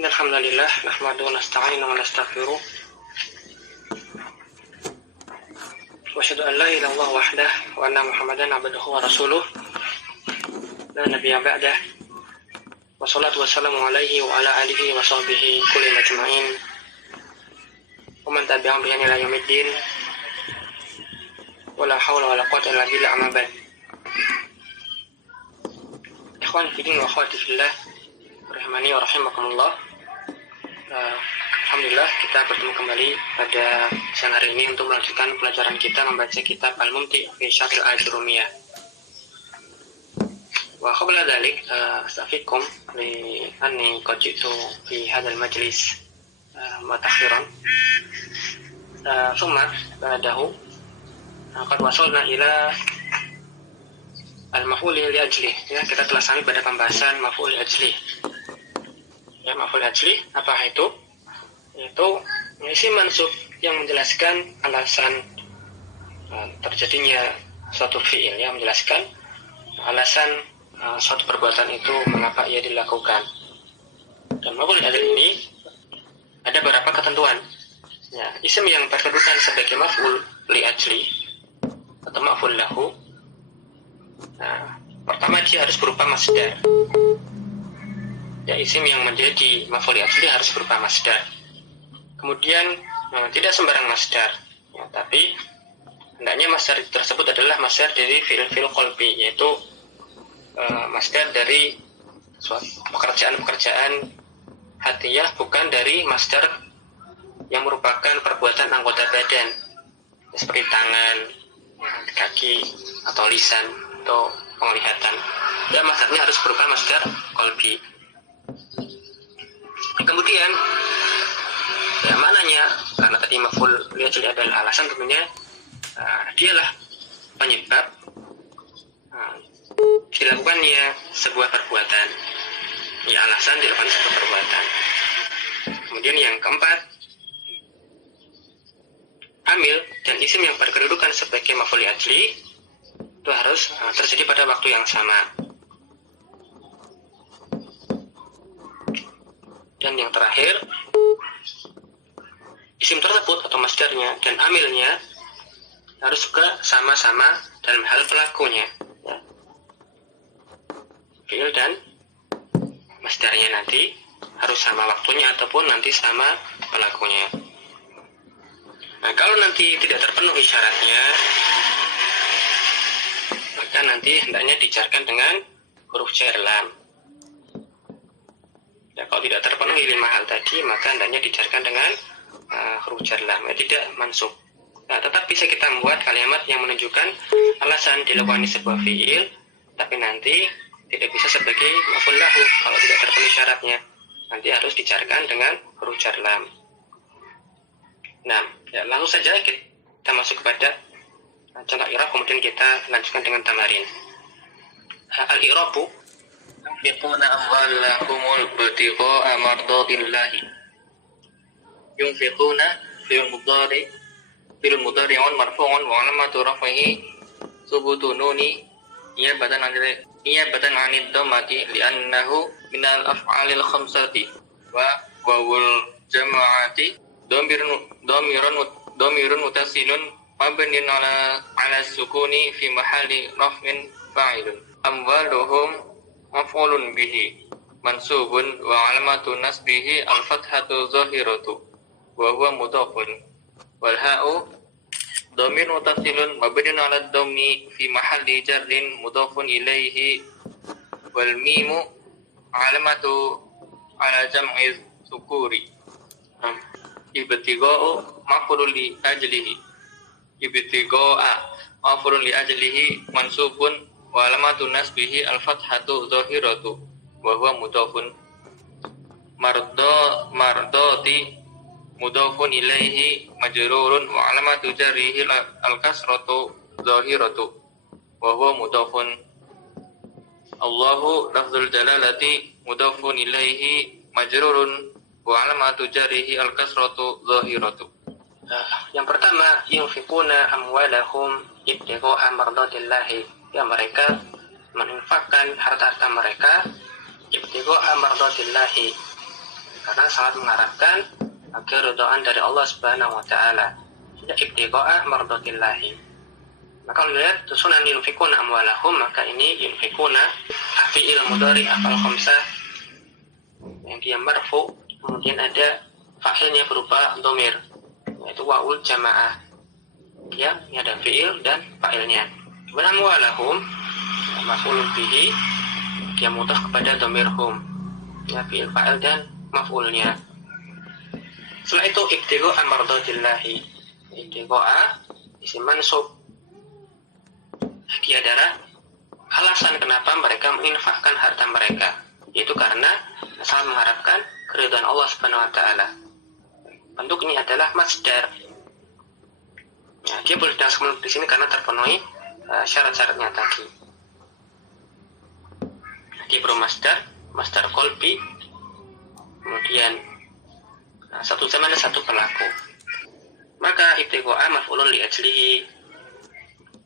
Alhamdulillah, nahmaduhu wa nasta'inu wa nastaghfiruh. Wa asyhadu an la ilaha illallah wahdahu wa anna Muhammadan abduhu wa rasuluh. La nabiyya ba'dah. Wassalatu wassalamu alaihi wa ala alihi wa sahbihi kulli ajma'in. Wa man tabi'ahum bi ihsanin ila yaumiddin. Wa la haula wa la quwwata illa billah, amma ba'd. Ikhwan fi din wa akhwati fillah, rahimani wa rahimakumullah. Alhamdulillah, kita bertemu kembali pada siang hari ini untuk melanjutkan pelajaran kita membaca kitab Al-Mumti' fi Syarh Al-Ajurumiyah. Wa qabla dzalik astaghfirukum li anni qad ji'tu fi hadzal majlis mutakhiran. Thumma ba'dahu qad wasalna ila al-maf'ul li ajli. Ya, kita telah sampai pada pembahasan maf'ul ajli. Ya, maf'ul ajli apa itu? Yaitu isim mansub yang menjelaskan alasan terjadinya suatu fi'il, ya, menjelaskan alasan suatu perbuatan itu mengapa ia dilakukan. Dan maf'ul ajli ini ada beberapa ketentuan. Ya, isim yang berkedudukan sebagai maf'ul li ajli atau maf'ul lahu. Nah, pertama dia harus berupa masdar. Ya, isim yang menjadi maf'ul li ajli harus berupa masdar. Kemudian tidak sembarang masdar, ya, tapi hendaknya masdar tersebut adalah masdar dari fi'il qalbi, yaitu masdar dari pekerjaan-pekerjaan hatiyah, bukan dari masdar yang merupakan perbuatan anggota badan, seperti tangan, kaki, atau lisan, atau penglihatan. Ya, masdarnya harus berupa masdar qalbi. Kemudian ya, maknanya, karena tadi maf'ul li ajli adalah alasan, tentunya dialah penyebab dilakukannya sebuah perbuatan. Ya, alasan dilakukannya sebuah perbuatan. Kemudian yang keempat, amil dan isim yang berkedudukan sebagai maf'ul li ajli itu harus terjadi pada waktu yang sama. Dan yang terakhir, isim tersebut atau masdarnya dan amilnya harus juga sama-sama dalam hal pelakunya, ya. Fi'il dan masdarnya nanti harus sama waktunya ataupun nanti sama pelakunya. Nah, kalau nanti tidak terpenuhi syaratnya, maka nanti hendaknya dijarkan dengan huruf jar lam. Ya, kalau tidak terpenuhi 5 hal tadi, maka hendaknya dijarkan dengan huruf jar lam, ya, tidak mansub. Nah, tetap bisa kita membuat kalimat yang menunjukkan alasan dilakukan sebuah fi'il, tapi nanti tidak bisa sebagai maf'ul lahu kalau tidak terpenuhi syaratnya. Nanti harus dijarkan dengan huruf jar lam. Nah, ya, langsung saja kita masuk kepada contoh i'rab, kemudian kita lanjutkan dengan tamarin. Al-i'rabu yunfiquna amwalahumul ibtigha'a mardatillahi. Yunfiquna fi'il mudhari'un marfu'un wa 'alamatu raf'ihi subutu nuni niyabatan 'anid dhammati li'annahu minal af'alil khamsati wa wawul jama'ati dhamirun mutasilun mabniun 'ala sukuni fi mahalli raf'in fa'ilun. Amwaluhum maf'ulun bihi mansubun wa 'alamatu nasbihi al-fathatu zahiratu wa huwa mudhafun wal ha'u dhamir mutasilun mabniun 'ala dhammi fi mahalli jarrin mudhafun ilaihi wal mimu 'alamatu 'ala jam'i sukuri. Ibtigha'u maf'ulun li ajlihi. Ibtigha'a maf'ulun li ajlihi mansubun wa 'alamatu nasbihi al-fathatu zahiratu wa huwa mudhafun. Mardati mudhafun ilaihi majrurun wa 'alamatu jarrihi al-kasratu zahiratu wa huwa mudhafun. Allahu lafzul jalalati mudhafun ilaihi majrurun wa 'alamatu jarrihi al-kasratu zahiratu. Yang pertama, yunfiquna amwalahum ibtigha'a mardatillahi. Ya, mereka menginfakkan harta-harta mereka ibtigha'a mardatillahi, karena sangat mengharapkan keridhaan dari Allah Subhanahu wa taala. Sudah ibtigha'a mardatillahi. Maka kalau lihat sunan yunfikuna amwalahum, maka ini yunfikuna fi'il mudhari afal khamsah yang dia marfu, kemudian ada fa'ilnya berupa dhamir, yaitu wa'ul jamaah. Ya, ini ada fi'il dan fa'ilnya. Wa amwalahum maf'ulun bihi, dia mudhaf kepada dhamirhum. Ya, fi'il, fa'il dan maf'ulnya. Setelah itu ibtigha'a mardatillahi. Ibtigha'a isim mansub. Dia adalah alasan kenapa mereka menginfakkan harta mereka, yaitu karena sangat mengharapkan keridhaan Allah Subhanahu wa taala. Bentuk ini adalah masdar. Ya, dia boleh disebut di sini karena terpenuhi syarat-syaratnya tadi. Dia berupa masdar qalbi, kemudian satu zaman dan satu pelaku. Maka ibtigha'a maf'ulun li ajlihi,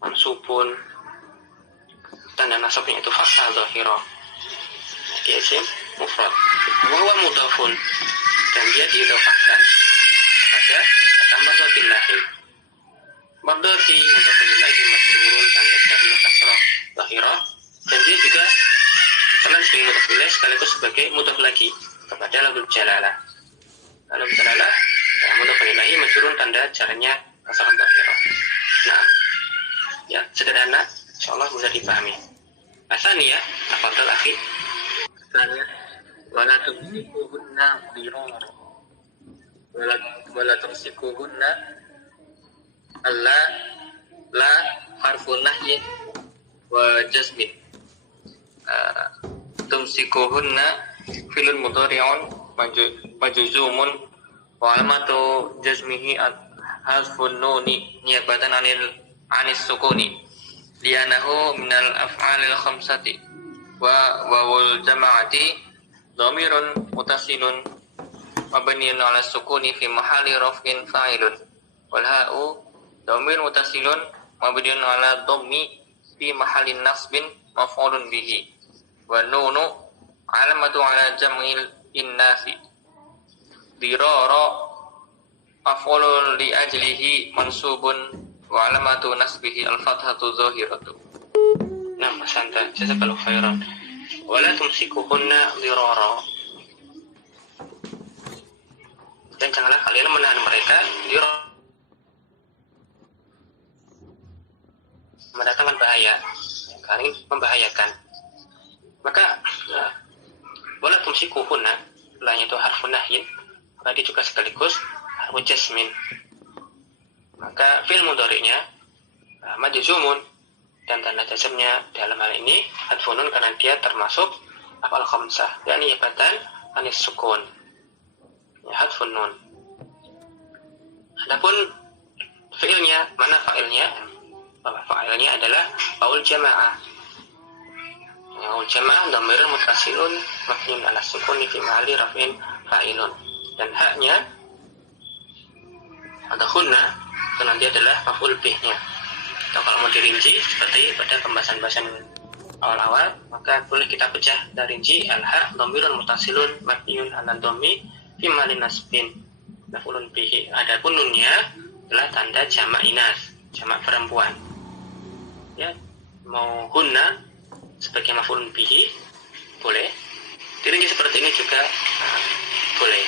mansubun, tanda nasabnya itu fathah dhahirah, dia isim mufrad, wa huwa mudhafun, dan dia diidhafahkan kepada kata mardatillahi. Mardati mudhafun ilaihi majrurun, tanda jarnya kasrah dhahirah, dan dia juga selain sebagai mudhaf ilaih sekaligus sebagai mudhaf lagi kepada lafzul jalalah. Lafzul jalalah mudhafun ilaihi majrurun, tanda jarnya kasrah dhahirah. Nah, ya sederhana, insyaallah mudah dipahami. Asaniyah, tafadhal akhi. Asaniyah, wala tumsikuhunna dirara. Wala tumsikuhunna alla la harfun nahyi wa jazmin. Tumsikuhunna filun mudhari'un majzumun wa alamatu jazmihi hasfun nuni niyabatan anis sukuni li'annahu minal af'alil khamsati wa wawul jama'ati dhamirun mutasilun mabniun 'ala sukuni fi mahalli raf'in fa'ilun wal ha'u dhamir mutasilun mabniun 'ala dhammi fi mahalli nasbin maf'ulun bihi wa nunu 'alamatu 'ala jam'il innasi dirara af'ulun li ajlihi mansubun wa alamatu nasbihi al-fathatu zahiratu. Nah, Mas Anta, jazakallahu khairan. Wala tumsikuhunna dirara. Dan janganlah kalian menahan mereka dirara, mendatangkan bahaya, kalian membahayakan. Maka wala tumsikuhunna, lainnya itu harfun nahyin, maka dia juga sekaligus harfun jasmin. Maka fi'il mudhari'nya majzumun, dan tanda jazmnya dalam hal ini hadfunun karena dia termasuk af'al khamsah, dan niyabatan anis sukun, ya, hadfun nun. Adapun fi'ilnya, mana fa'ilnya? Fa'ilnya adalah faul jamaah. Faul jamaah dhamirun muttasilun mabniun 'ala sukuni fi mahalli raf'in fa'ilun, dan haknya ada khunna, itu nanti adalah maf'ul bih-nya. Atau kalau mau dirinci seperti pada pembahasan awal-awal, maka boleh kita pecah dari rinci al-ha dhamirun muttasilun mabniun 'ala dhammi fi mahalli nasbin maf'ulun bihi. Adapun nunnya adalah tanda jamak inas, jamak perempuan. Ya, mau hunna sebagai maf'ulun bihi boleh. Dirinci seperti ini juga boleh.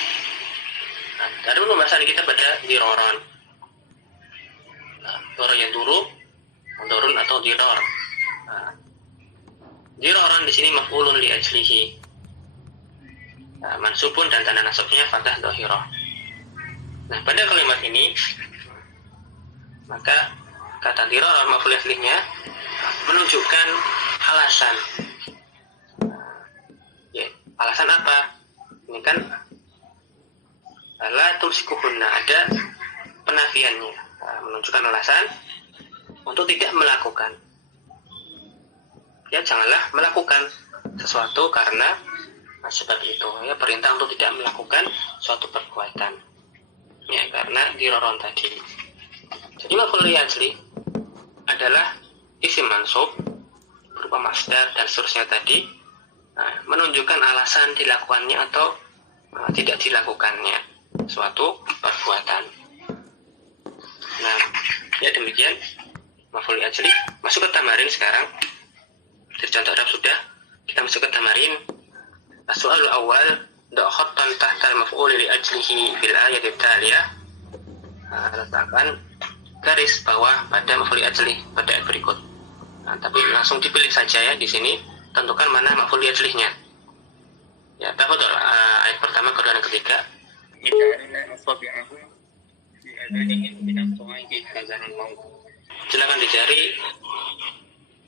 Nah, ada pembahasan kita pada diroron. Doro yang duru, dorun atau diror. Nah, diroron di sini maf'ulun li ajlihi, mansubun, dan tanda nasabnya fathah dhahirah. Nah, pada kalimat ini maka kata diroron maf'ul li ajlihinya menunjukkan alasan. Ya, alasan apa? Ini kan la tumsikuhunna, ada penafiannya, menunjukkan alasan untuk tidak melakukan. Ya, janganlah melakukan sesuatu karena sebab itu, ya, perintah untuk tidak melakukan suatu perbuatan, ya, karena diroron tadi. Jadi maf'ul li ajli adalah isim mansub berupa masdar dan seterusnya tadi, menunjukkan alasan dilakukannya atau tidak dilakukannya suatu perbuatan. Nah, ya demikian maf'ul ajli. Masuk ke tamarin sekarang. Dari contoh Arab sudah, kita masuk ke tamarin. As-su'alul awal, da' khattan tahta al-maf'ul li ajlihi bil ayat at-taliyah. Letakkan garis bawah pada maf'ul ajli pada ayat berikut. Tapi langsung dipilih saja ya di sini, tentukan mana maf'ul ajlihnya. Ya, tafadhol, ayat pertama, kedua, dan ketiga. Silakan dicari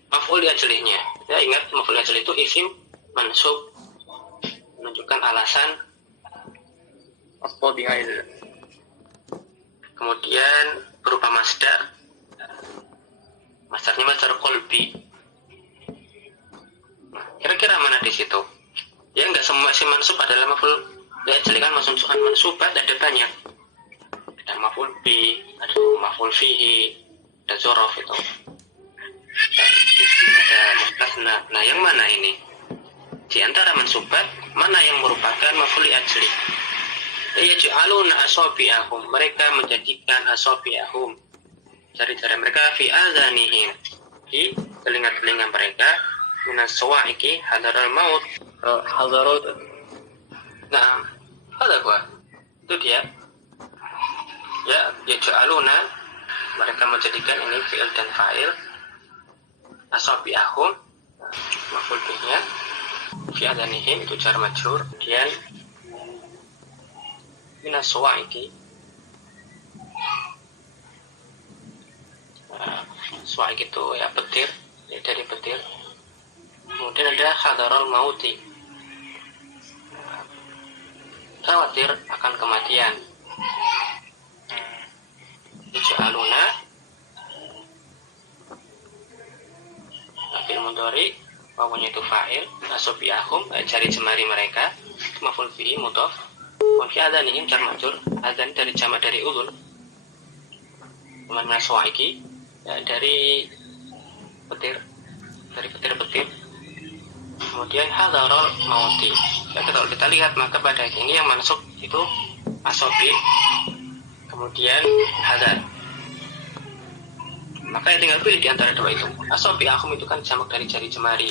maf'ul ajlihnya. Ya, ingat maf'ul ajlih itu isim mansub, menunjukkan alasan. Kemudian berupa masdar. Masdarnya masdar qalbi. Kira-kira mana di situ? Ya, enggak semua isim mansub adalah maf'ul ajlih, kan mansubat ada banyak. Ada maf'ul bi, ada maf'ul fihi, ada dzaraf itu. Ada mustasna. Nah, yang mana ini? Di antara mansubat, mana yang merupakan maf'ul ajlih? Yaj'aluna asabi'ahum, mereka menjadikan asabi'ahum, jari-jari mereka, fi adhanihim, di telinga-telinga mereka, minas sawa'iqi hadaral maut, hadarul. Nah, ada gua. Itu dia. Ya, yaj'aluna, mereka menjadikan, ini fi'il dan fa'il. Asabi'ahum, maf'ul bihnya, fi adhanihim, itu jar majrur. Kemudian minas sawa'iqi, sawa'iq itu ya petir, ya dari petir. Kemudian ada hadarul mauti, khawatir akan kematian. Yaj'aluna fil mudhari, wawunya itu fa'il, asabi'ahum, jari jemari mereka, maf'ul bihi mudhaf. Fi adhanihim jar majrur, adzan dari jamak dari udhun. Mana sawa'iqi, ya, dari petir, dari petir-petir. Kemudian hadarul mauti. Ya, kalau kita lihat maka pada ini yang mansub itu asabi, kemudian hadar. Maka ya tinggal pilih di antara dua itu. Asabi'ahum itu kan jamak dari jari jemari.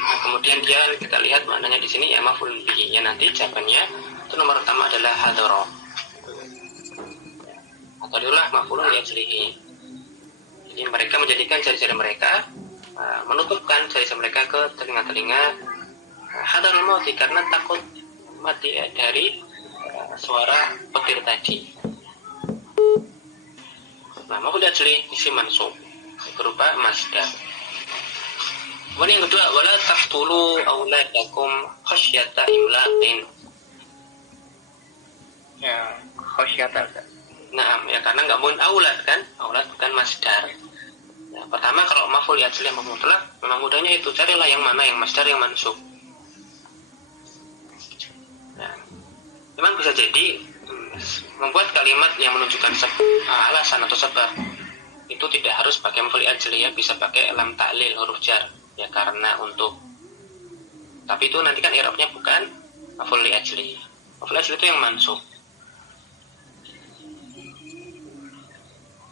Nah, kemudian kita lihat maknanya di sini ya maf'ul bihi. Ya, nanti jawabannya itu nomor pertama adalah hadara. Atau itulah maf'ulun li ajlihi. Jadi mereka menjadikan jari-jari mereka, menutupkan jari-jari mereka ke telinga-telinga hadarul mauti, karena takut mati ya, dari suara petir tadi. Nah, maf'ul li ajlihi isim mansub berupa masdar. Kemudian yang kedua, wala taqtulu auladakum khasyata imlaqin. Ya, khasyata. Nah, ya karena nggak mungkin aulad kan, aulad bukan masdar. Ya, pertama kalau maf'ul ajli yang mutlak, memang mudahnya itu carilah yang mana yang masdar yang mansub. Nah, memang bisa jadi membuat kalimat yang menunjukkan alasan atau sebab itu tidak harus pakai maf'ul ajli, ya bisa pakai lam ta'lil huruf jar. Ya karena untuk, tapi itu nanti kan i'rabnya bukan maf'ul ajli. Maf'ul ajli itu yang mansub.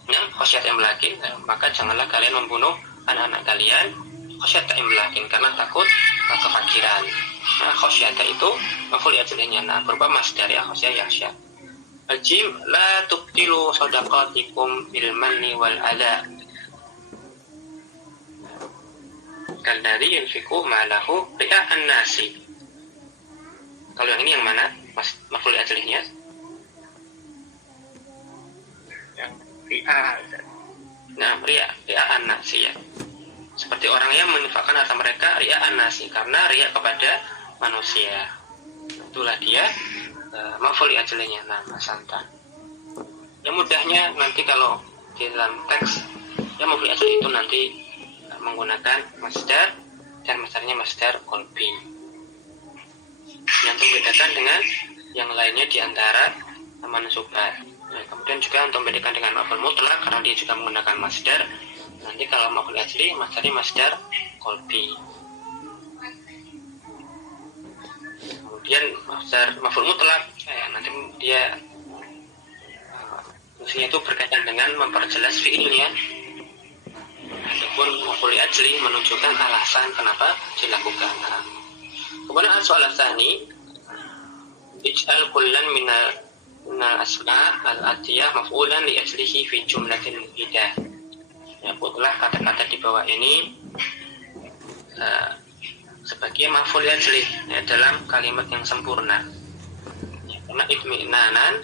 Nah, khasyat imlakin, maka janganlah kalian membunuh anak-anak kalian khasyat imlakin, karena takut kefakiran. Nah, khasyata itu maf'ul ajlinya, nah berupa masdar ya, khasyat yakhsha. Al-jim, la tubtilu shadaqatikum bil manni wal adha kalladhi yunfiqu ma'lahu ria'an nasi. Kalau yang ini yang mana? Maf'ul ajlinya? Yang ri'a. Nah, ria'an nasi ya. Seperti orang yang menginfakkan harta mereka ria'an nasi, karena ri'a kepada manusia. Itulah dia maf'ul ajlinya. Nah, santan. Yang mudahnya nanti kalau di dalam teks ya maf'ul ajli itu nanti menggunakan masdar, dan masdarnya masdar qalbi. Yang membedakan dengan yang lainnya di antara mansubat. Nah, kemudian juga untuk membedakan dengan maf'ul mutlak, karena dia juga menggunakan masdar. Nanti kalau maf'ul ajli, masdarnya masdar qalbi. Kemudian masdar maf'ul mutlak nanti dia fungsinya itu berkaitan dengan memperjelas fiilnya, ataupun maf'ul li ajli menunjukkan alasan kenapa dilakukan. Kemudian soal tsani, ij'al kullan minal asma' al-atiyah maf'ulan li ajlihi fi jumlatin mufidah. Ya, buatlah kata-kata di bawah ini sebagai maf'ul li ajli ya, dalam kalimat yang sempurna. Ya, karena itmi'nanan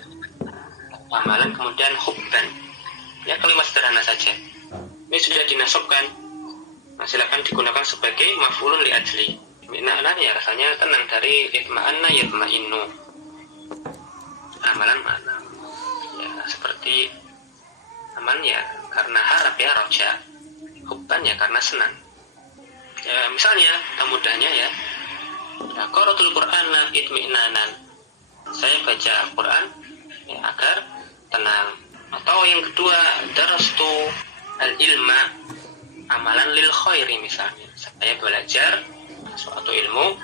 amalan, kemudian hubban. Ya, kalimat sederhana saja. Ini sudah dinasabkan. Nah, silakan digunakan sebagai maf'ulun li ajli. Itmi'nanan ya rasanya tenang, dari itma'anna yatma'innu. Amalan mana? Ya, seperti aman ya karena harap ya, roja. Hubban ya karena senang. Ya, misalnya mudahnya ya, qara'atul Qur'ana itmi'nanan. Saya baca Al-Qur'an ya, agar tenang. Atau yang kedua, darastu al-ilma amalan lil khairi, misalnya saya belajar suatu ilmu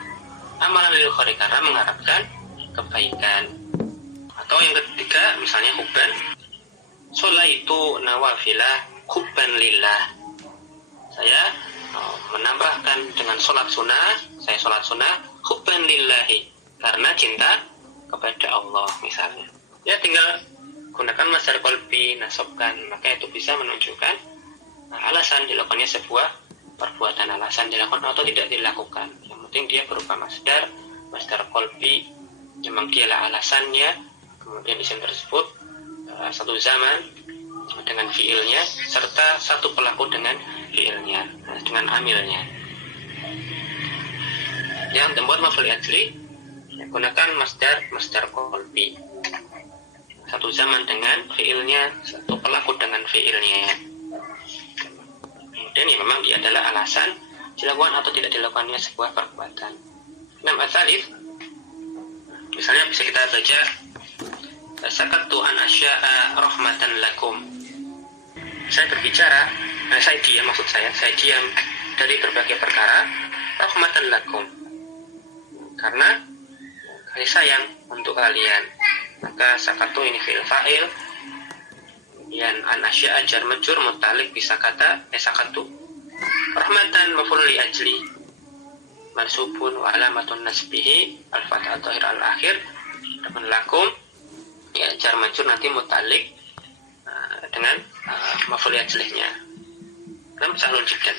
amalan lil khairi karena mengharapkan kebaikan. Atau yang ketiga misalnya hubban, sholaitu nawafilah hubban lillah. Saya menambahkan dengan sholat sunnah, saya sholat sunnah hubban lillahi, karena cinta kepada Allah misalnya. Ya, tinggal gunakan masdar qalbi, nasabkan, maka itu bisa menunjukkan alasan dilakukannya sebuah perbuatan, alasan dilakukan atau tidak dilakukan. Yang penting dia berupa masdar qalbi, memang dialah alasannya, kemudian isim tersebut satu zaman dengan fiilnya, serta satu pelaku dengan fiilnya, dengan amilnya. Yang membuat maf'ul li ajli, gunakan masdar qalbi, satu zaman dengan fiilnya, satu pelaku dengan fiilnya. Kemudian ya memang dia adalah alasan dilakukan atau tidak dilakukannya sebuah perbuatan. Nam al-thalith, misalnya bisa kita baca sakattu an asya'a rahmatan lakum. Saya berbicara, saya diam dari berbagai perkara rahmatan lakum, karena kasih sayang untuk kalian. Maka sakatu ini fi'il fa'il, kemudian an asya'a jar majrur muta'alliq bisa kata sakatu, rahmatan maf'ul li ajli mansubun wa alamatun nasbihi al-fathah dhahir al-akhir, dan lakum ya jar majrur nanti muta'alliq dengan maf'ul li ajlinya. Dan sahlun jiddan.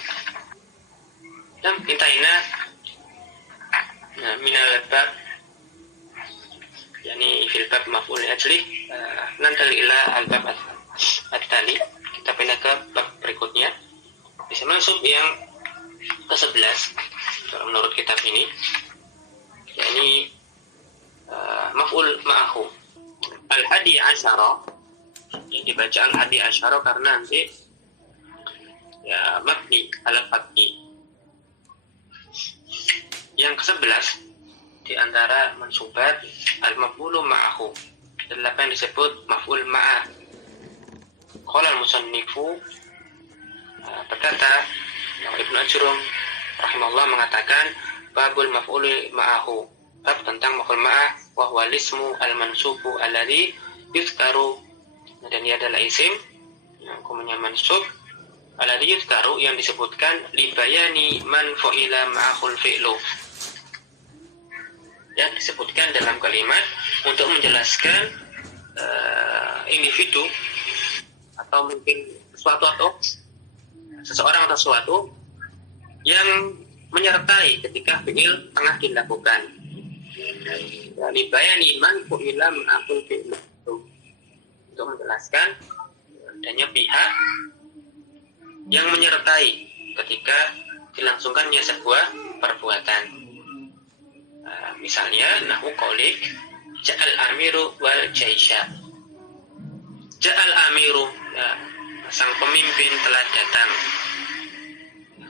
Dan intaina minal bab, yakni fil bab maf'ul li ajli, nanti ila al-bab at-tali, kita pindah ke bab berikutnya. Bisa masuk yang ke-11 menurut kitab ini, yakni maf'ul ma'ahu. Al-hadi asyara, yang dibaca al-hadi asyara karena nanti ya mabni al-fathi. Yang ke-11 di antara mansubat al-maf'ulu ma'ahu, adalah apa yang disebut maf'ul ma'ah. Qala al-musannifu, berkata Ibnu Ajrum rahimahullah mengatakan babul maf'ul ma'ahu, bab tentang maf'ul ma'ah, wa huwa ismu al-mansubu alladhi yuzkaru, dan ia adalah isim yang hukumnya mansub, alladhi yuzkaru yang disebutkan li bayani man fu'ila ma'ahul fi'lu, yang disebutkan dalam kalimat untuk menjelaskan individu atau mungkin sesuatu atau seseorang atau sesuatu yang menyertai ketika fi'il tengah dilakukan. Li bayani man fu'ila ma'ahul fi'lu, untuk menjelaskan adanya pihak yang menyertai ketika dilangsungkannya sebuah perbuatan. Misalnya nahwu qaulik ja'al amiru wal jaisha. Ja'al amiru, ya, sang pemimpin telah datang.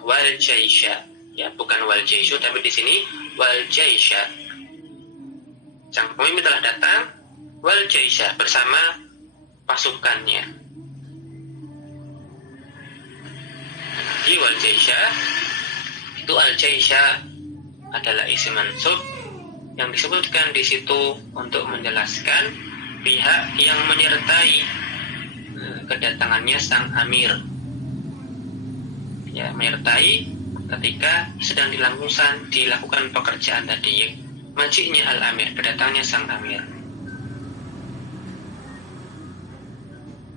Wal jaisha, ya bukan wal jaishu tapi di sini wal jaisha. Sang pemimpin telah datang wal jaisha, bersama pasukannya. Di wal jaisha itu al jaisha adalah isim mansub yang disebutkan di situ untuk menjelaskan pihak yang menyertai kedatangannya sang amir, ya, menyertai ketika sedang dilakukan pekerjaan tadi, majiknya al-amir, kedatangnya sang amir.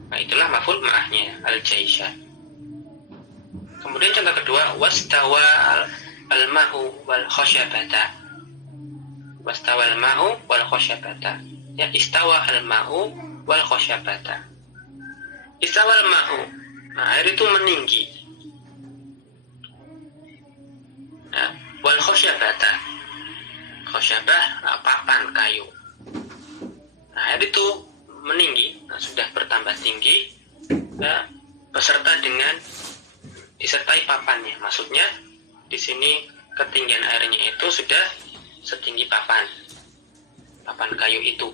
Nah, itulah maf'ul ma'ahnya al-jaisha. Kemudian contoh kedua, wastawa al-ma'u wal khasyabata. Wastawa al-ma'u wal khasyabata. Ya, istawa al-ma'u wal khasyabata. Istawa al-ma'u, nah, air itu meninggi. Nah, wal khasyabata. Khasyabah, papan kayu. Nah, air itu meninggi, nah, sudah bertambah tinggi, ya, beserta dengan disertai papannya. Maksudnya di sini ketinggian airnya itu sudah setinggi papan kayu itu.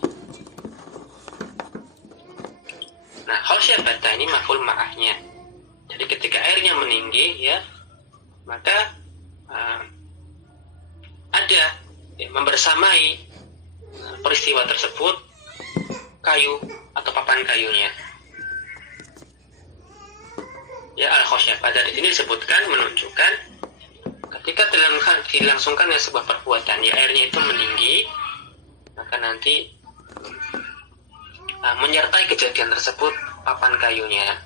Nah, khasyabata ini maf'ul ma'ahnya. Jadi ketika airnya meninggi, ya, maka ada, ya, membersamai peristiwa tersebut kayu atau papan kayunya. Ya, al-khasyabah di sini disebutkan menunjukkan ketika dilangsungkannya sebuah perbuatan, ya, airnya itu meninggi, maka nanti menyertai kejadian tersebut papan kayunya.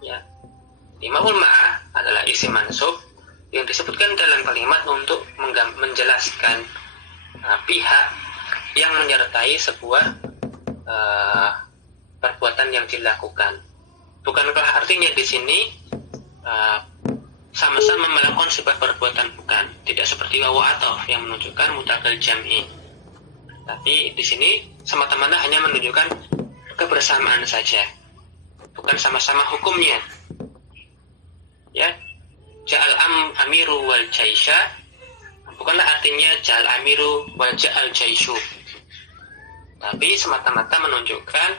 Ya, maf'ul ma'ah adalah isim mansub yang disebutkan dalam kalimat untuk menjelaskan pihak yang menyertai sebuah perbuatan yang dilakukan. Bukankah artinya di sini sama-sama melakukan sebuah perbuatan? Bukan, tidak seperti wawu ataf yang menunjukkan mutlaqal jam'i. Tapi di sini semata-mata hanya menunjukkan kebersamaan saja, bukan sama-sama hukumnya. Ya, ja'al amiru wal jaisha bukanlah artinya ja'al amiru wal ja'al jaishu, tapi semata-mata menunjukkan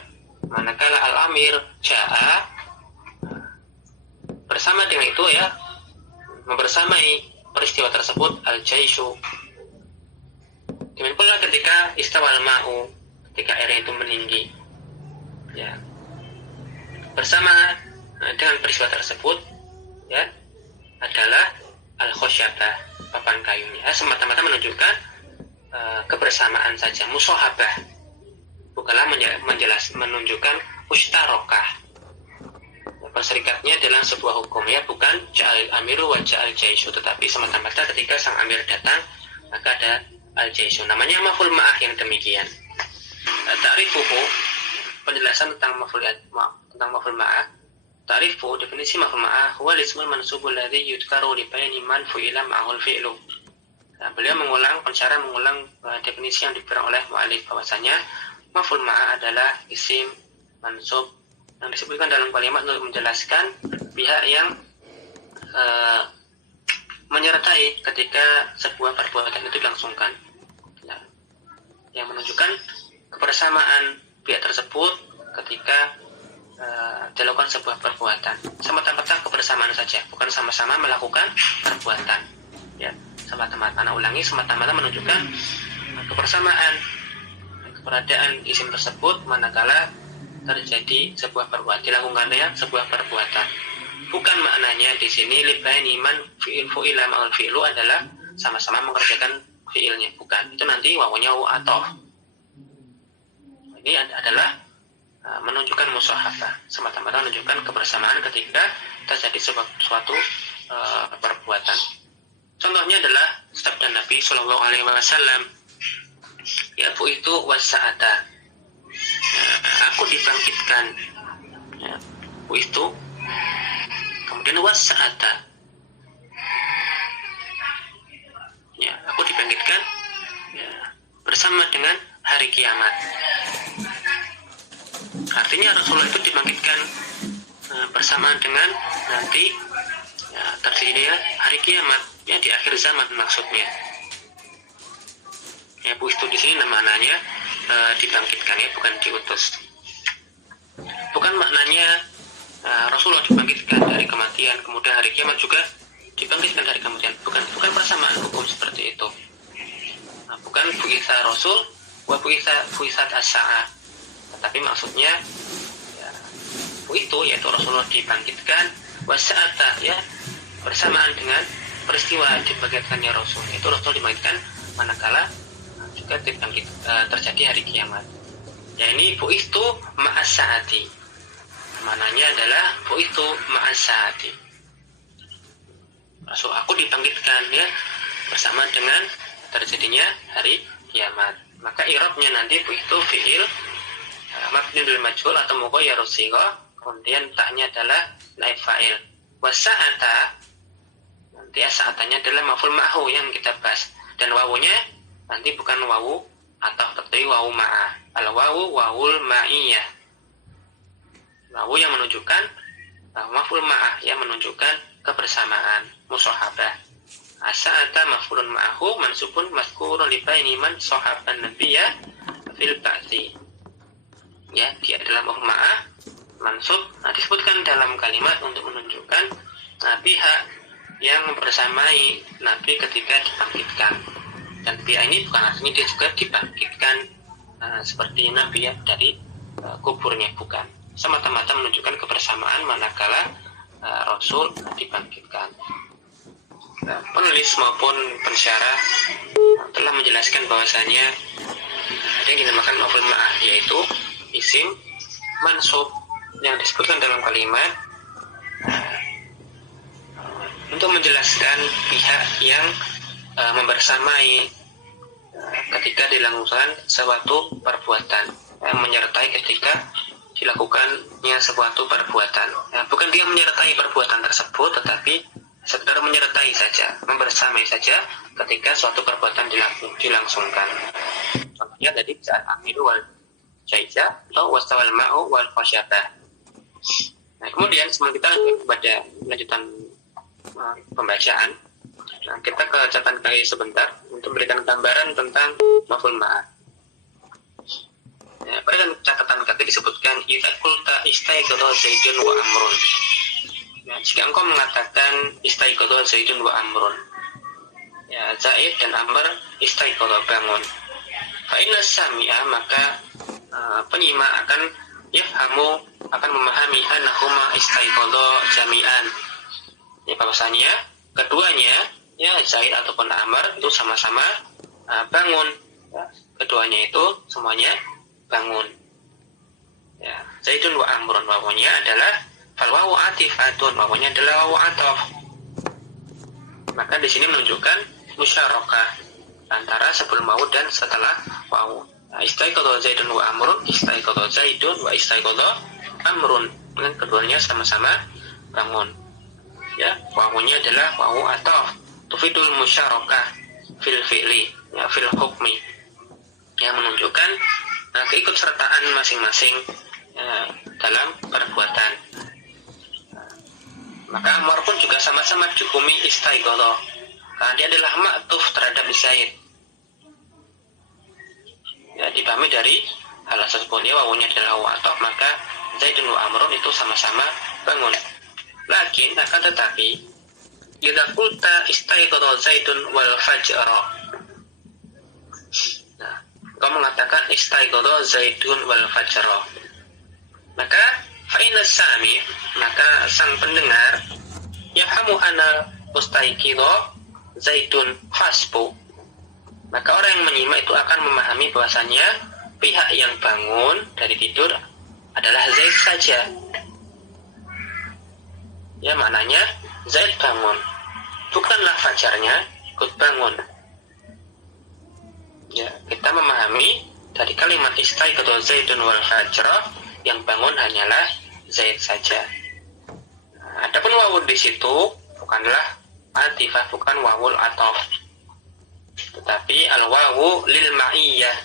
manakala al-amir ja'a, bersama dengan itu, ya, membersamai peristiwa tersebut al-jaishu. Demikian pula ketika istawal ma'u, ketika airnya itu meninggi, ya, bersama dengan peristiwa tersebut, ya, adalah al-khasyabah, papan kayunya. Semata-mata menunjukkan kebersamaan saja, musahabah, bukanlah menunjukkan ustarokah, berserikatnya dalam sebuah hukum, ya, bukan ja'al amiru wa ja'al jaishu, tetapi semata-mata ketika sang amir datang maka ada al-jaishu. Namanya maf'ul ma'ah yang demikian. Ta'rifuhu, penjelasan tentang maf'ul ma'ah. Ta'rifu, definisi maf'ul ma'ah, huwa ismul mansubul ladzi yudhkaru li bayani man fu'ila ma'ahul fi'lu. Nah, beliau cara mengulang definisi yang diberikan oleh mu'allif, bahwasanya maf'ul ma'ah adalah isim mansub yang disebutkan dalam kalimat untuk menjelaskan pihak yang menyertai ketika sebuah perbuatan itu dilangsungkan, ya, yang menunjukkan kebersamaan pihak tersebut ketika dilakukan sebuah perbuatan. Semata-mata kebersamaan saja, bukan sama-sama melakukan perbuatan, ya, semata-mata, ulangi, semata-mata menunjukkan kebersamaan, keberadaan isim tersebut manakala terjadi sebuah perbuatan, dilakukannya sebuah perbuatan. Bukan maknanya di sini libaini man fu'ila ma'al fi'lu adalah sama-sama mengerjakan fi'ilnya, bukan. Itu nanti wawunya wawu ataf. Ini adalah menunjukkan musahabah, semata-mata menunjukkan kebersamaan ketika terjadi suatu perbuatan. Contohnya adalah sabda Nabi Shallallahu Alaihi Wasallam, ya, bu itu wasa'ata, aku dibangkitkan, ya, bu itu, kemudian wasa'ata, ya, aku dibangkitkan, ya, bersama dengan hari kiamat. Artinya Rasulullah itu dibangkitkan bersamaan dengan nanti, ya, terjadinya hari kiamat, ya, di akhir zaman maksudnya. Ya, bu itu di sini namanya dibangkitkan, ya, bukan diutus. Bukan maknanya Rasulullah dibangkitkan dari kematian, kemudian hari kiamat juga dibangkitkan dari kematian. Bukan persamaan hukum seperti itu. bukan bu'itsa rasul wa bu'itsat as-sa'ah, tetapi maksudnya ya, itu yaitu Rasulullah dibangkitkan, wasa'ata ya bersamaan dengan peristiwa dibangkitkannya Rasul, itu Rasul dibangkitkan manakala juga terjadi hari kiamat. Ya, ini bu'istu ma'as sa'ati, maknanya adalah bu'istu ma'as sa'ati, Rasul aku dibangkitkan ya bersama dengan terjadinya hari kiamat. Maka i'rabnya nanti bu'istu fi'il mabni lil majhul atau mughayyarus sighah, kemudian ta'nya adalah naib fa'il. Wasa'ata nanti as-sa'atanya adalah maf'ul ma'hu yang kita bahas, dan wawunya nanti bukan wawu atau tetapi wawu ma'ah. Al-wawu wawul ma'iyah, wawu yang menunjukkan maf'ul ma'ah yang menunjukkan kebersamaan, musyahabah. As-sa'ata maf'ulun ma'ahu mansubun mazkurun li baini man sahaban nabiyya fil ba'thi. Ya, dia adalah maf'ul ma'ah mansub, disebutkan dalam kalimat untuk menunjukkan pihak yang membersamai Nabi ketika dibangkitkan. Dan pihak ini bukan artinya dia juga dibangkitkan seperti Nabi ya dari kuburnya, bukan. Semata-mata menunjukkan kebersamaan manakala Rasul dibangkitkan. Penulis maupun pensyarah telah menjelaskan bahwasanya ada yang dinamakan maf'ul ma'ah, yaitu isim mansub yang disebutkan dalam kalimat untuk menjelaskan pihak yang membersamai ketika dilakukan suatu perbuatan, menyertai ketika dilakukannya suatu perbuatan. Bukan dia menyertai perbuatan tersebut, tetapi sekedar menyertai saja, membersamai saja ketika suatu perbuatan dilangsungkan. Contohnya tadi saat amilu wal jaija atau wastawal ma'u wal fasyabah. Nah, kemudian sebelum kita kepada lanjutan pembacaan, kita ke catatan kaki sebentar untuk memberikan gambaran tentang maf'ul ma'ah. Ya, pada catatan kaki disebutkan idza qulta istaiqadha zaidun wa amrun. Ya, jika engkau mengatakan istaiqadha zaidun wa amrun, ya, Zaid dan Amr istaiqadha bangun. Fa inna sami'a, maka penyimak akan yafhamu, akan memahami annahuma istaiqadha jami'an. Ya, bahwasanya keduanya ya Zaid ataupun Amr itu sama-sama bangun. Ya, keduanya itu semuanya bangun. Ya, Zaidun wa Amrun, wawunya adalah fal wawu atifatun, wawunya adalah wawu ataf. Maka di sini menunjukkan musyarakah antara sebelum wawu dan setelah wawu. Nah, istaiqadha Zaidun wa Amrun, istaiqadha Zaidun wa istaiqadha Amrun, dengan keduanya sama-sama bangun. Ya, wawunya adalah wawu ataf, tufidul musyarakah fil fi'li, ya, fil hukmi, yang menunjukkan keikutsertaan masing-masing dalam perbuatan. Maka Amr pun juga sama-sama dihukumi istaiqadha, karena dia adalah ma'tuf terhadap Zaid. Ya, dipahami dari hal tersebut, ya, wawunya adalah wawu ataf, maka Zaidun wa Amrun itu sama-sama bangun. Lakin akan tetapi idza qulta istaiqadha Zaidun wal fajra, nah, kau mengatakan istaiqadha Zaidun wal fajra, maka fa inna sami, maka sang pendengar yafhamu anna mustaiqidha Zaidun hasbu, maka orang yang menyimak itu akan memahami bahwasanya pihak yang bangun dari tidur adalah Zaid saja. Ya, maknanya Zaid bangun, bukanlah fajarnya ikut bangun. Ya, kita memahami dari kalimat istaiqadha Zaidun wal fajra, yang bangun hanyalah Zaid saja. Nah, adapun wawu di situ bukanlah atifah, bukan wawul ataf, tetapi al wawu lil ma'iyah.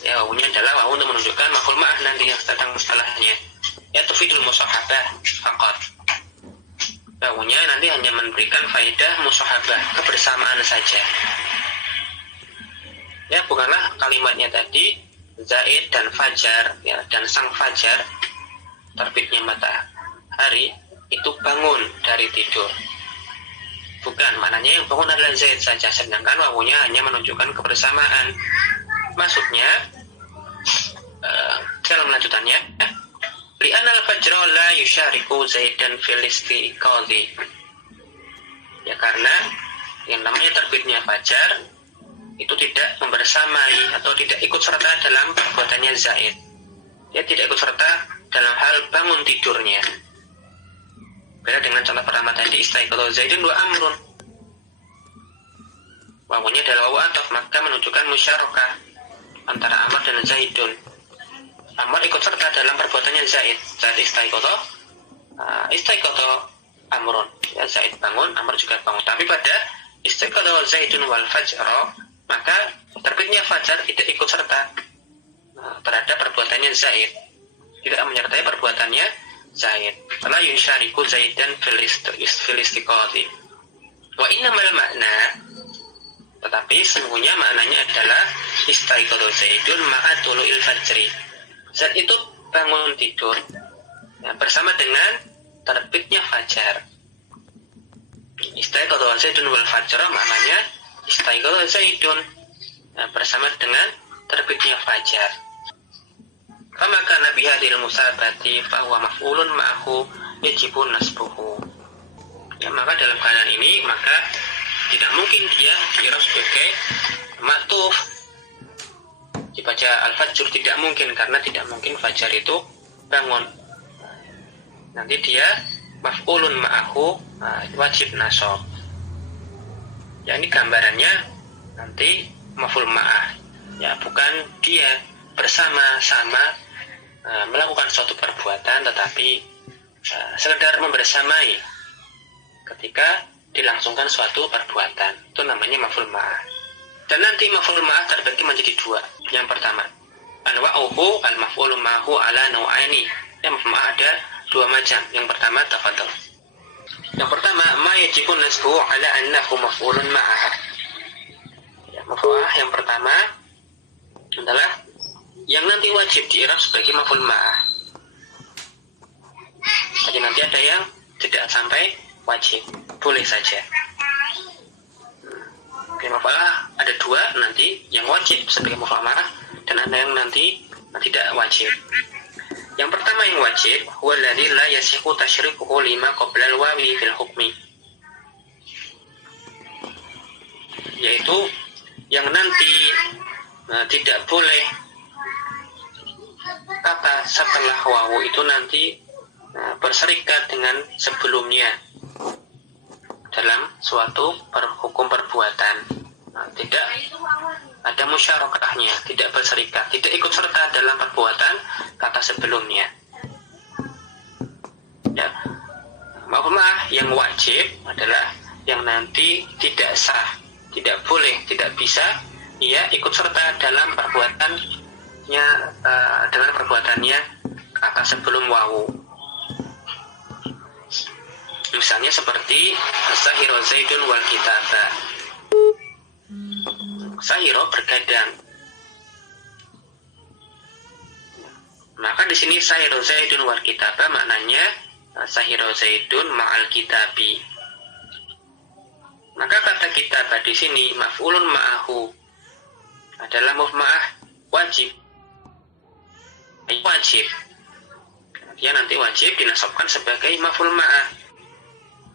Ya, wawunya adalah wawu untuk menunjukkan maf'ul ma'ah nanti yang datang setelahnya. Ya, tufidul musahabah faqat. Wawunya nanti hanya memberikan faedah musahabah, kebersamaan saja. Ya, bukanlah kalimatnya tadi Zaid dan Fajar, ya, dan sang Fajar terbitnya matahari itu bangun dari tidur. Bukan, maknanya yang bangun adalah Zaid saja, sedangkan wawunya hanya menunjukkan kebersamaan. Maksudnya dalam lanjutannya, li'anna al-fajra la yushariku Zaidan fil istiqadhi. Ya karena yang namanya terbitnya fajar itu tidak membersamai atau tidak ikut serta dalam perbuatannya Zaid. Dia tidak ikut serta dalam hal bangun tidurnya. Beda dengan contoh pertama tadi, istaiqadha Zaidun wa amrun. Wawunya adalah wawu ataf, maka menunjukkan musyarakah antara Amr dan Zaidun. Amr ikut serta dalam perbuatannya Zaid. Zaid istaiqadha Amrun. Ya, Zaid bangun, Amr juga bangun. Tapi pada istaiqadha Zaidun wal fajra, maka terbitnya fajar tidak ikut serta terhadap perbuatannya Zaid. Tidak menyertai perbuatannya Zaid. La yushariku Zaidan fil istiqadhi. Wa innamal makna, tetapi sesungguhnya maknanya adalah istaiqadha Zaidun ma'a tulu'il fajri. Zaid itu bangun tidur ya, bersama dengan terbitnya fajar. Istaiqadha Zaidun wal fajra maknanya istaiqadha Zaidun ya, bersama dengan terbitnya fajar. Kama kana bihadil musabati fa huwa maf'ulun ma'ahu yajibun nasbuhu. Ya, maka dalam keadaan ini maka tidak mungkin dia dikira sebagai ma'tuf. Dibaca al-fajr tidak mungkin, karena tidak mungkin fajar itu bangun. Nanti dia maf'ulun ma'ahu wajib nasab. Ya, ini gambarannya nanti maf'ul ma'ah. Ya, bukan dia bersama-sama melakukan suatu perbuatan, tetapi sekedar membersamai ketika dilangsungkan suatu perbuatan. Itu namanya maf'ul ma'ah. Dan nanti maf'ul ma'ah terbagi menjadi dua. Yang pertama, anwa'uhu al-maf'ul ma'ahu ala nau'aini. Yang maf'ul ma'ah ada dua macam. Yang pertama, tafadhal. Yang pertama, ma yajibun nasbuhu ala annahu maf'ulun ma'ah. Ya, maf'ul ma'ah yang pertama adalah yang nanti wajib di'rab sebagai maf'ul ma'ah. Jadi nanti ada yang tidak sampai wajib, boleh saja. Maf'ul ma'ah ada dua nanti, yang wajib sebagai maf'ul ma'ah dan ada yang nanti tidak wajib. Yang pertama yang wajib, huwa alladhi la yasihu tasyrikuhu lima qabla al-wawi fil hukmi. Yaitu yang nanti tidak boleh kata setelah wawu itu nanti berserikat dengan sebelumnya dalam suatu hukum perbuatan. Tidak ada musyarakahnya, tidak berserikat, tidak ikut serta dalam perbuatan kata sebelumnya. Ya, maaf, yang wajib adalah yang nanti tidak sah, tidak boleh, tidak bisa ia ikut serta dalam perbuatan dengan perbuatannya kata sebelum wawu. Misalnya seperti sahiro Zaidun wal kitaba. Sahiro bergadang. Maka di sini sahiro Zaidun wal kitaba maknanya sahiro Zaidun ma'al kitabi. Maka kata kitabah di sini maf'ulun ma'ahu adalah maf'ul wajib. Dia nanti wajib dinasabkan sebagai maf'ul ma'ah.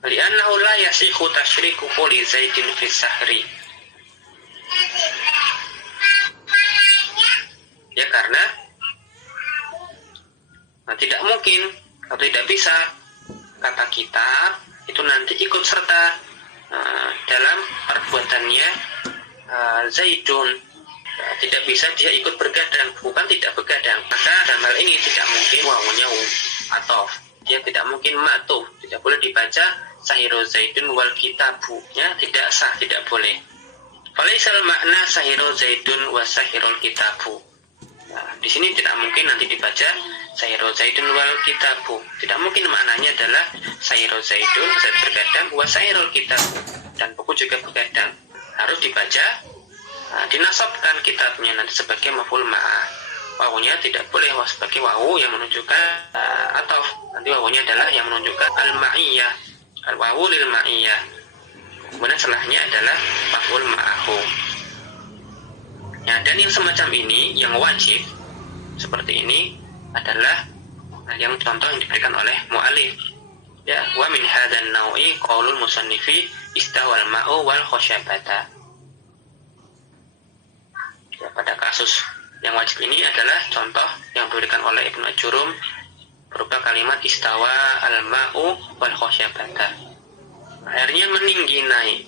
Li'annahu la yasihu tasyrikuhu li Zaidin fi sahri. Ya, karena tidak mungkin atau tidak bisa kata kita itu nanti ikut serta dalam perbuatannya Zaidun. Tidak bisa dia ikut bergadang, bukan tidak bergadang. Maka dalam hal ini tidak mungkin wawunya atau dia tidak mungkin ma'tuf, tidak boleh dibaca sahiro Zaidun wal kitabu, ya, tidak sah, tidak boleh. Falaisal makna sahiro Zaidun wa sahirul kitabu. Nah, di sini tidak mungkin nanti dibaca sahiro Zaidun wal kitabu. Tidak mungkin maknanya adalah sahiro Zaidun, Zaid bergadang, wa sahirul kitabu, dan buku juga bergadang. Harus dibaca dinasabkan kitabnya nanti sebagai maf'ul ma'ah. Wawunya tidak boleh sebagai wawu yang menunjukkan ataf. Nanti wawunya adalah yang menunjukkan al-ma'iyah, al-wawu lil ma'iyah. kemudian setelahnya adalah maf'ul ma'ahu. Ya, dan yang semacam ini yang wajib seperti ini adalah yang contoh yang diberikan oleh mu'alif. Ya, wa min hadzal nau'i qaulul musannifi istawal ma'u wal khosyabata. Ya, pada kasus yang wajib ini adalah contoh yang diberikan oleh Ibnu Ajurum berupa kalimat istawa al-ma'u wal khosyabata. Airnya meninggi naik.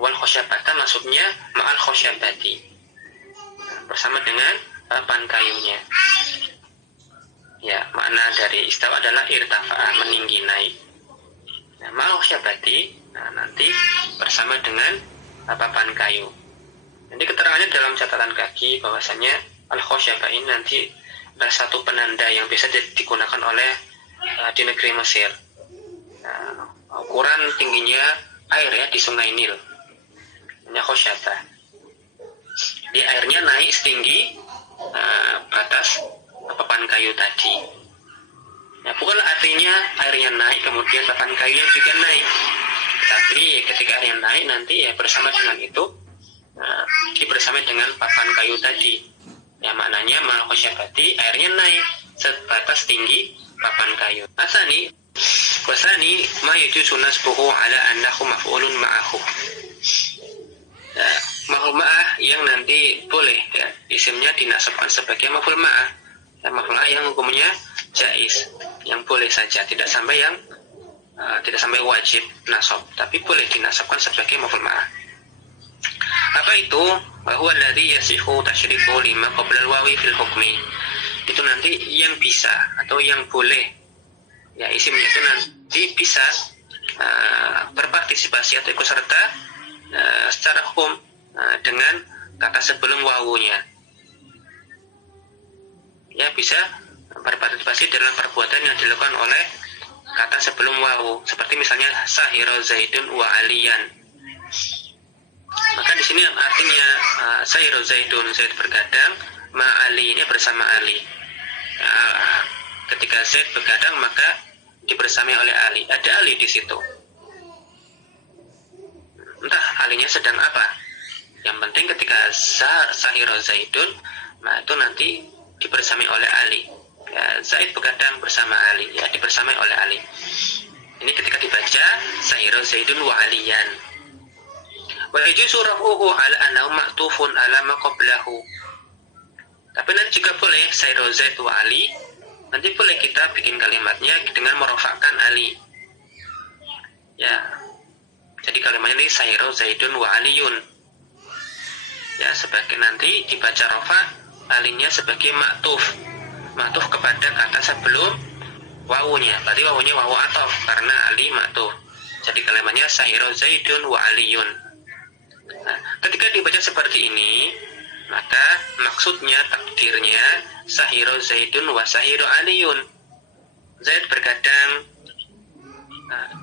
Wal khosyabata maksudnya ma'al khosyabati, bersama dengan papan kayunya. Ya, makna dari istawa adalah irtafa'a, meninggi naik. Nah, ma'al khosyabati, nanti bersama dengan papan kayu. Jadi keterangannya dalam catatan kaki bahwasanya al-khosyabah ini nanti adalah satu penanda yang bisa digunakan oleh di negeri Mesir. Ukuran tingginya air ya di Sungai Nil, namanya khosyabah. Jadi airnya naik setinggi batas papan kayu tadi. Nah, bukan artinya airnya naik kemudian papan kayunya juga naik, tapi ketika airnya naik nanti ya bersama dengan itu bersama dengan papan kayu tadi. Ya, maknanya mal khosyabati, airnya naik sebatas tinggi papan kayu. Wasani ma yajuzu nasbuhu ala annahu maf'ulun ma'ahu. Ya, maf'ul ma'ah yang nanti boleh ya isimnya dinasabkan sebagai maf'ul ma'ah. Ya, maf'ul ma'ah yang hukumnya jaiz, yang boleh saja, tidak sampai wajib nasab, tapi boleh dinasabkan sebagai maf'ul ma'ah. Apa itu? Bahwa alladhi yasihu tasyrifu lima qabla al-wawi fil hukmi. Itu nanti yang bisa atau yang boleh ya isimnya itu nanti bisa berpartisipasi atau ikut serta secara hukum dengan kata sebelum wawunya. Ya, bisa berpartisipasi dalam perbuatan yang dilakukan oleh kata sebelum wawu, seperti misalnya sahira zaidun wa aliyan. Maka di sini artinya sahira zaidun, Zaid bergadang, ma ali, ini bersama Ali. Ketika Zaid begadang maka dibersamai oleh Ali. Ada Ali di situ. Entah alinya sedang apa. Yang penting ketika sahira zaidun, nah itu nanti dibersamai oleh Ali. Ya, Zaid begadang bersama Ali, ya dibersamai oleh Ali. Ini ketika dibaca sahira zaidun wa aliyan. Wa yajuzu raf'uhu ala annahu ma'tufun ala ma qablahu. Tapi nanti juga boleh sahira zaid wa ali, nanti boleh kita bikin kalimatnya dengan merofakkan Ali. Ya, jadi kalimatnya ini sahira zaidun wa aliyun. Ya, sebagai nanti dibaca rofa, alinya sebagai ma'tuf kepada kata sebelum wawunya. Berarti wawunya wawu ataf karena Ali ma'tuf. Jadi kalimatnya sahira zaidun wa aliyun. Nah, ketika dibaca seperti ini, maka maksudnya takdirnya sahira zaidun wa sahira aliyun. Zaid bergadang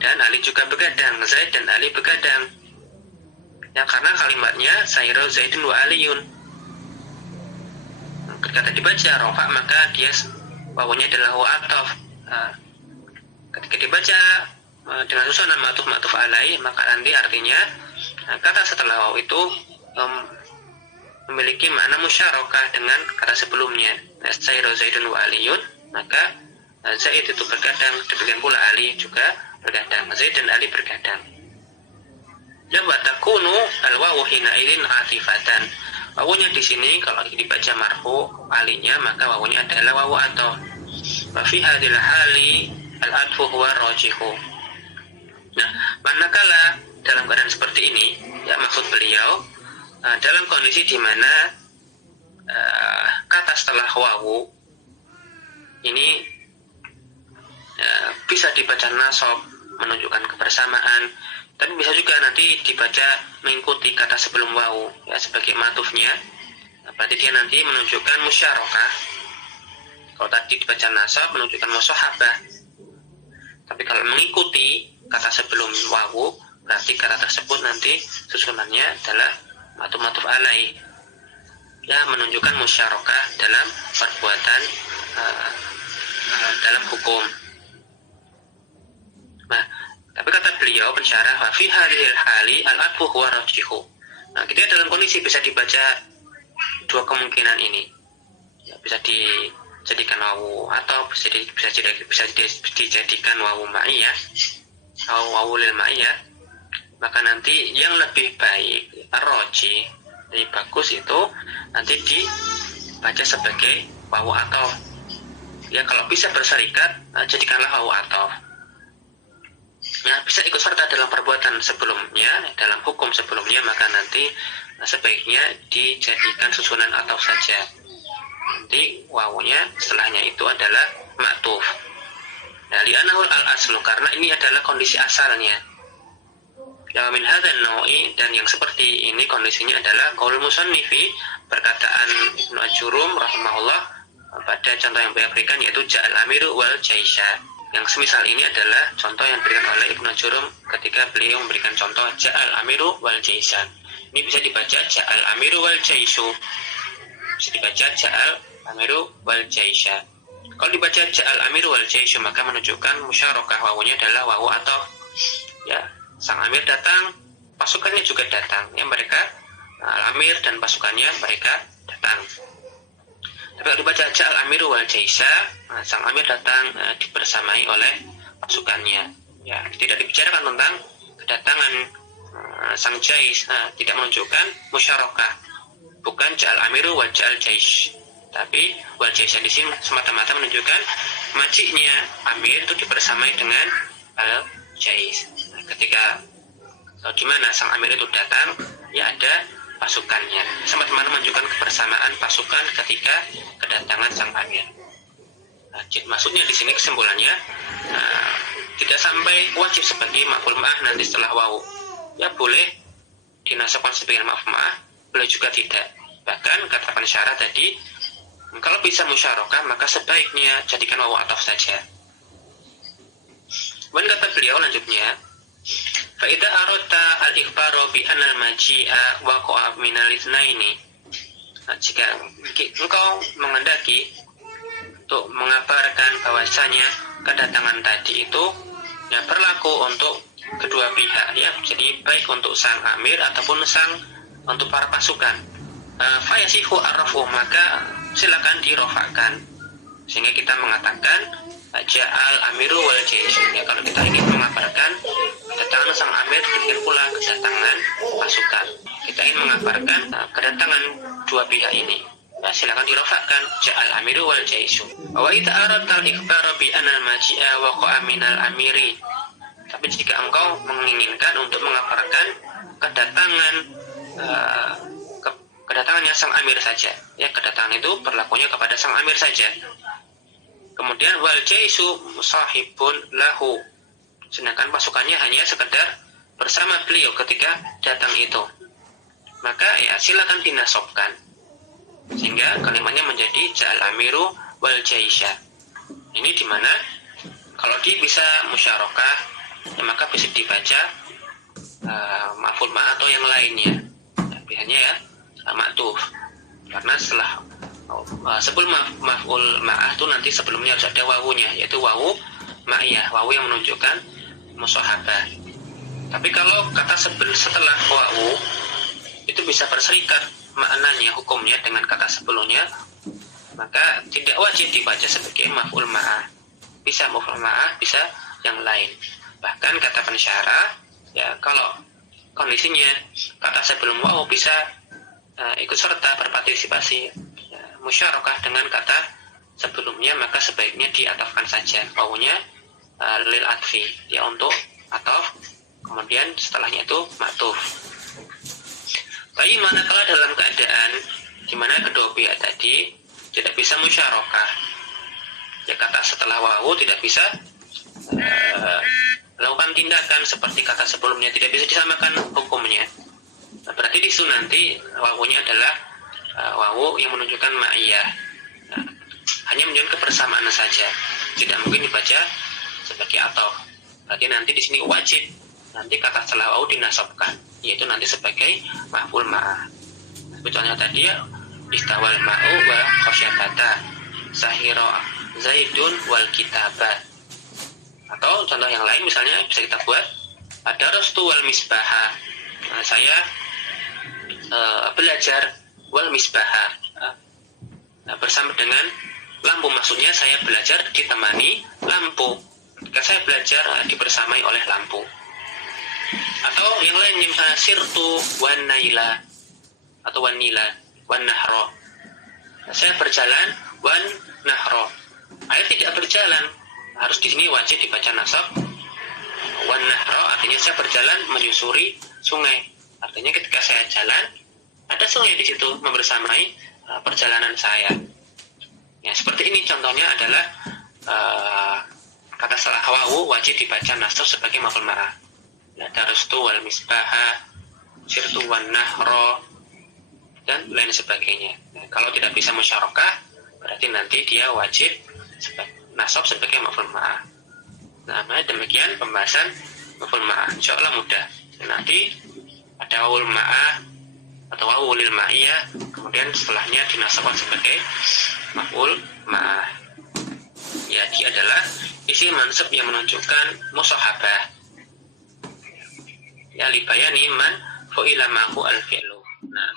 dan Ali juga begadang. Zaid dan Ali begadang. Ya, karena kalimatnya sahira zaidun wa aliyun. Ketika dibaca rofa maka dia wawunya adalah wawu ataf. Ketika dibaca dengan susunan ma'tuf alai, maka nanti artinya kata setelah wawu itu memiliki makna musyarakah dengan kata sebelumnya. Sahira zaidun wa aliyun, maka Zaid itu bergadang, demikian pula Ali juga bergadang. Zaid dan Ali bergadang. Ya, wa takunu al-wawu hina idin atifatan. Wawunya di sini kalau dibaca marfu alinya maka wawunya adalah wawu ataf. Wa fi hadhil hali al-atfu huwa rajihu. Nah, manakala dalam keadaan seperti ini, ya maksud beliau dalam kondisi di mana kata setelah wawu ini bisa dibaca nasab menunjukkan kebersamaan, tapi bisa juga nanti dibaca mengikuti kata sebelum wawu ya sebagai matufnya. Berarti dia nanti menunjukkan musyarakah. Kalau tadi dibaca nasab menunjukkan musyahabah, tapi kalau mengikuti kata sebelum wawu berarti kata tersebut nanti susunannya adalah matuf alai, ya menunjukkan musyarakah dalam perbuatan dalam hukum. Nah, Tapi kata beliau pensyarah, fi hadhil hali al-atfu huwa rajihu. Nah, kita dalam kondisi bisa dibaca dua kemungkinan ini. Ya, bisa dijadikan wawu atau bisa dijadikan wawu ma'iyah atau wawu lil ma'iyah. Maka nanti yang lebih baik ar-raji, lebih bagus itu nanti dibaca sebagai wawu atau. Ya, kalau bisa berserikat, jadikanlah wawu atau. Ya, bisa ikut serta dalam perbuatan sebelumnya, dalam hukum sebelumnya, maka nanti sebaiknya dijadikan susunan atau saja. Nanti wawunya setelahnya itu adalah ma'tuf. Nah, li'anahul al-aslu, karena ini adalah kondisi asalnya. Ya, min hadzal nau'i, dan yang seperti ini kondisinya adalah qaul musannifi, perkataan Ibnu Ajurum rahimahullah pada contoh yang beliau berikan, yaitu ja'al amiru wal jaisha. Yang semisal ini adalah contoh yang diberikan oleh Ibnu Ajurum ketika beliau memberikan contoh ja'al amiru wal jaisha. Ini bisa dibaca ja'al amiru wal jaisu, bisa dibaca ja'al amiru wal jaisha. Kalau dibaca ja'al amiru wal jaisu, maka menunjukkan musyarakah, wawunya adalah wawu atau. Ya, sang amir datang, pasukannya juga datang. Ya, mereka amir dan pasukannya mereka datang. Tapi kalau dibaca ja'al amiru wal jaisha, sang amir datang dibersamai oleh pasukannya. Ya, tidak dibicarakan tentang kedatangan sang jais, tidak menunjukkan musyarakah. Bukan ja'al amiru wal ja'al jaish, tapi wal jaisha di sini semata-mata menunjukkan majiknya amir itu dibersamai dengan al jais. Ketika gimana sang amir itu datang, ya ada pasukannya, sama-sama menunjukkan kebersamaan pasukan ketika kedatangan sang amir. Maksudnya di sini kesimpulannya, tidak sampai wajib sebagai maf'ul ma'ah nanti setelah wawu. Ya, boleh dinasabkan sebagai maf'ul ma'ah, boleh juga tidak. Bahkan kata pensyarah tadi, kalau bisa musyarakah maka sebaiknya jadikan wawu ataf saja. Dan kata beliau lanjutnya, fa'idha arota al-ikhbaro bi'anal maji'a waqa'a minal itsnaini. Jika engkau menghendaki untuk mengabarkan bahwasanya kedatangan tadi itu ya berlaku untuk kedua pihak, ya, jadi baik untuk sang amir ataupun untuk para pasukan, fayasihu arrafu, maka silakan dirofakan, sehingga kita mengatakan ja'al amiru wal jaish. Ya, kalau kita ingin mengabarkan kedatangan sang amir, demikian pula kedatangan pasukan, kita ingin mengabarkan kedatangan dua pihak ini, ya, silakan dirofakan ja'al amiru wal jaish. Wa idza aradta al-ikhbar bi anal maji'a waqa'a minal amiri. Tapi jika engkau menginginkan untuk mengabarkan kedatangannya sang amir saja, ya, kedatangan itu berlakunya kepada sang amir saja. Kemudian wal jaisu sahibun lahu, sedangkan pasukannya hanya sekedar bersama beliau ketika datang itu, maka ya silakan dinasobkan sehingga kalimatnya menjadi ja'al amiru wal jaisha. Ini dimana kalau dia bisa musyarakah, ya, maka bisa dibaca maf'ul ma'ah atau yang lainnya, ya, pilihannya ya ma'tuf, karena sebelum maf'ul ma'ah itu nanti sebelumnya harus ada wawunya, yaitu wawu ma'iyah, wawu yang menunjukkan musyahabah. Tapi kalau kata setelah wawu itu bisa berserikat maknanya, hukumnya dengan kata sebelumnya, maka tidak wajib dibaca sebagai maf'ul ma'ah. Bisa maf'ul ma'ah, bisa yang lain. Bahkan kata pensyarah, ya, kalau kondisinya kata sebelum wawu bisa ikut serta berpartisipasi, ya, musyarakah dengan kata sebelumnya, maka sebaiknya diatafkan saja wawunya lil atfi, ya, untuk ataf, kemudian setelahnya itu ma'tuf. Tapi manakala dalam keadaan di mana kedua pihak tadi tidak bisa musyarakah, ya, kata setelah wawu tidak bisa melakukan tindakan seperti kata sebelumnya, tidak bisa disamakan hukumnya. Nah, berarti di situ nanti wawunya adalah wawu yang menunjukkan ma'iyah, nah, hanya menunjukkan kebersamaan saja, tidak mungkin dibaca sebagai ataf. Berarti nanti di sini wajib nanti kata setelah wawu dinasabkan, yaitu nanti sebagai maf'ul ma'ah. Contohnya tadi ya, istawal ma'u wa khasyabata sahira zaidun wal kitaba. Atau contoh yang lain misalnya bisa kita buat darastu wal misbaha. Saya belajar wal misbaha, bersama dengan lampu, maksudnya saya belajar ditemani lampu. Ketika saya belajar dibersamai oleh lampu. Atau yang lain, sirtu wan naila atau wan nila wan nahro. Saya berjalan wan nahro. Saya tidak berjalan, harus di sini wajib dibaca nasab. Wan nahro artinya saya berjalan menyusuri sungai. Artinya ketika saya jalan ada sungai di situ membersamai perjalanan saya. Ya, seperti ini contohnya adalah kata salah wawu wajib dibaca nasab sebagai maf'ul ma'ah. Ya, darastu wal misbaha, sirtu wan nahro, dan lain sebagainya. Nah, kalau tidak bisa musyarakah, berarti nanti dia wajib nasab sebagai maf'ul ma'ah. Nah, demikian pembahasan maf'ul ma'ah. Insyaallah mudah. Dan nanti ada wawul ma'ah atau wawul lil ma'iyah, kemudian setelahnya dinasabkan sebagai maf'ul ma'ah. Ya, dia adalah isim mansub yang menunjukkan musahabah. Ya, libayani man fu'ila ma'hu al-fi'lu. Nah,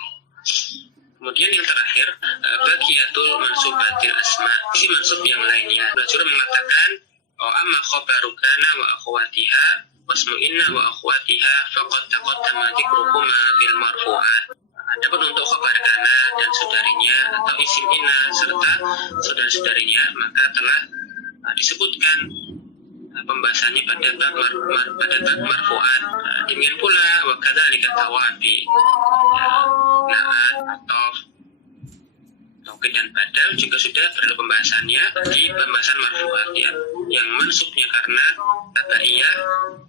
kemudian yang terakhir, bagiatul mansubatil asma, isim mansub yang lainnya. Najur mengatakan, amma khabaru kana wa akhwatiha wasmu inna wa akhwatiha faqad taqaddama dzikruhuma fil marfu'at. Adapun untuk khabar kana dan saudarinya atau isim inna serta saudara-saudarinya maka telah disebutkan pembahasannya pada bab marfu'at. Demikian pula wa kadzalika tawabi, na'at, atof, taukid dan badal juga sudah berlalu pembahasannya di pembahasan marfu'at, ya, yang mansubnya karena tabaiyah,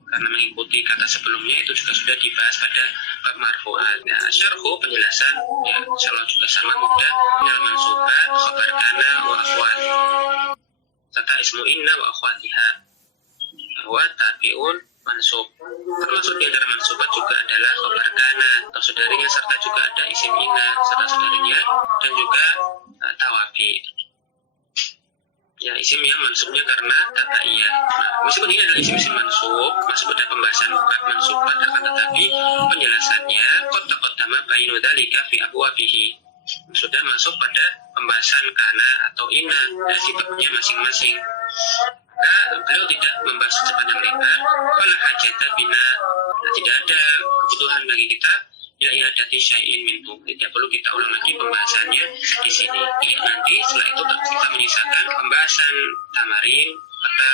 karena mengikuti kata sebelumnya, itu juga sudah dibahas pada bab marfu'at. Nah, syarhu penjelasan ya insyaallah juga sama mudah. Minal mansubat khabar kana wa akhwat serta ismu inna wa akhwatiha wa tabi'un mansub. Termasuk di antara mansubat juga adalah khabar kana atau saudarinya serta juga ada isim inna serta saudarinya dan juga tawabi. Ya, isim yang mansubnya karena tabaiyah. Nah, meskipun ini adalah isim mansub, masuk pada pembahasan bab mansubat, akan tetapi penjelasannya qad taqaddama bainu dzalika fi abwabihi, sudah masuk pada pembahasan kana atau inna dan sifatnya masing-masing. Maka beliau tidak membahas sepanjang lebar. Fala hajata bina, tidak ada kebutuhan bagi kita ya iradati syai'in minhu, tidak perlu kita ulang lagi pembahasannya di sini. Ya, nanti setelah itu kita menyisakan pembahasan tamarin kata.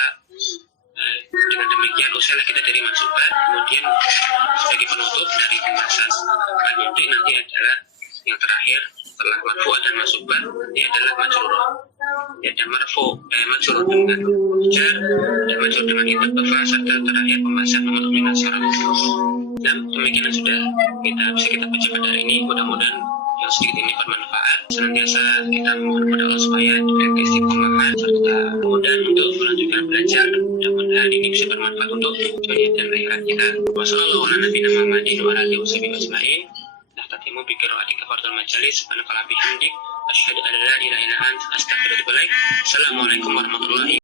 Dengan demikian usailah kita dari mansubat, kemudian sebagai penutup dari pembahasan lanjut nanti adalah yang terakhir setelah marfu dan mansubat, nanti adalah majrur. Ya, ada marfu majrur dengan jar dan majrur dengan idhofah serta terakhir pembahasan memenuhi syarat. Dan demikian sudah kita baca pada hari ini. Mudah-mudahan yang sedikit ini bermanfaat. Senantiasa kita mohon kepada Allah supaya diberikan istiqomahan serta kemudahan untuk melanjutkan belajar. Mudah-mudahan ini bisa bermanfaat untuk dunia dan akhirat kita. Wassalamualaikum Tatimu bi qiraati kafaratul majalis subhanaka la bihamdik asyhadu an la ilaha illa anta astaghfiruka wa atubu ilaik. Assalamualaikum warahmatullahi